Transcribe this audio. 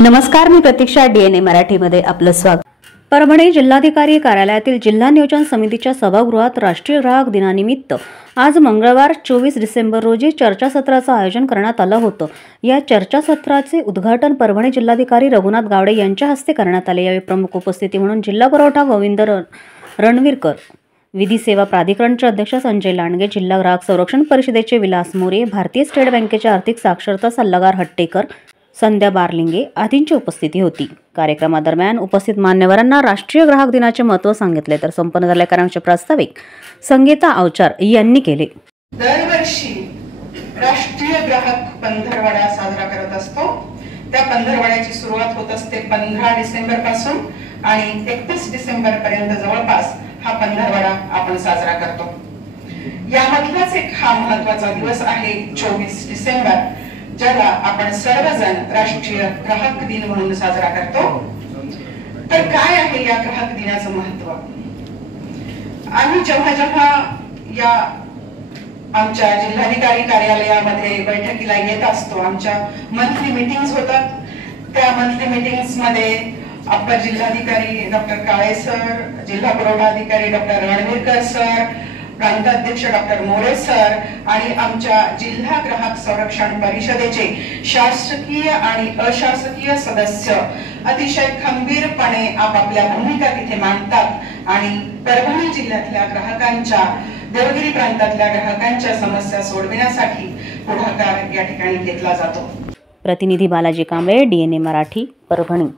नमस्कार, मी प्रतीक्षा. DNA मराठीमध्ये आपलं स्वागत. परभणी जिल्हाधिकारी कार्यालयातील जिल्हा नियोजन समितीच्या सभागृहात राष्ट्रीय ग्राहक दिनानिमित्त आज मंगळवार 24 डिसेंबर रोजी चर्चासत्राचं आयोजन करण्यात आलं होतं. या चर्चासत्राचे उद्घाटन परभणी जिल्हाधिकारी रघुनाथ गावडे यांच्या हस्ते करण्यात आले. यावेळी प्रमुख उपस्थिती म्हणून जिल्हा पुरवठा गोविंद रणवीरकर, विधी सेवा प्राधिकरणचे अध्यक्ष संजय लांडगे, जिल्हा ग्राहक संरक्षण परिषदेचे विलास मोरे, भारतीय स्टेट बँकेचे आर्थिक साक्षरता सल्लागार हट्टेकर, संध्या बारलिंगे आदींची उपस्थिती होती. कार्यक्रमादरम्यान उपस्थित मान्यवरांना राष्ट्रीय ग्राहक दिनाचे महत्त्व सांगितले, तर संपन्न झालेल्या कार्यक्रमाचे प्रास्ताविक संगीता अवचार यांनी केले. दरवर्षी राष्ट्रीय ग्राहक पंधरवडा साजरा करत असतो. त्या पंधरवड्याची सुरुवात होत असते 15 डिसेंबर पासून आणि 31 डिसेंबर पर्यंत जवळपास हा पंधरवडा आपण साजरा करतो. यामधलाच एक हा महत्त्वाचा दिवस आहे 24 डिसेंबर, ज्याला आपण सर्वजण राष्ट्रीय ग्राहक दिन म्हणून साजरा करतो. तर काय आहे या ग्राहक दिनाचं महत्त्व? आम्ही जेव्हा या आमच्या जिल्हाधिकारी कार्यालयामध्ये बैठकीला येत असतो, आमच्या मंथली मीटिंग्स होतात. त्या मंथली मीटिंग्स मध्ये अप्पर जिल्हाधिकारी डॉक्टर काळे सर, जिल्हा पुरवठा अधिकारी डॉक्टर रणवीरकर सर, प्रांताध्यक्ष डॉक्टर मोरे सर आणि आमच्या जिल्हा ग्राहक संरक्षण परिषदेचे शासकीय आणि अशासकीय सदस्य अतिशय खंबीरपणे आपापल्या भूमिका तिथे मांडतात आणि परभणी जिल्ह्यातल्या ग्राहकांच्या, देवगिरी प्रांतातल्या ग्राहकांच्या समस्या सोडविण्यासाठी पुढाकार या ठिकाणी घेतला जातो. प्रतिनिधी बालाजी कांबळे, DNA मराठी, परभणी.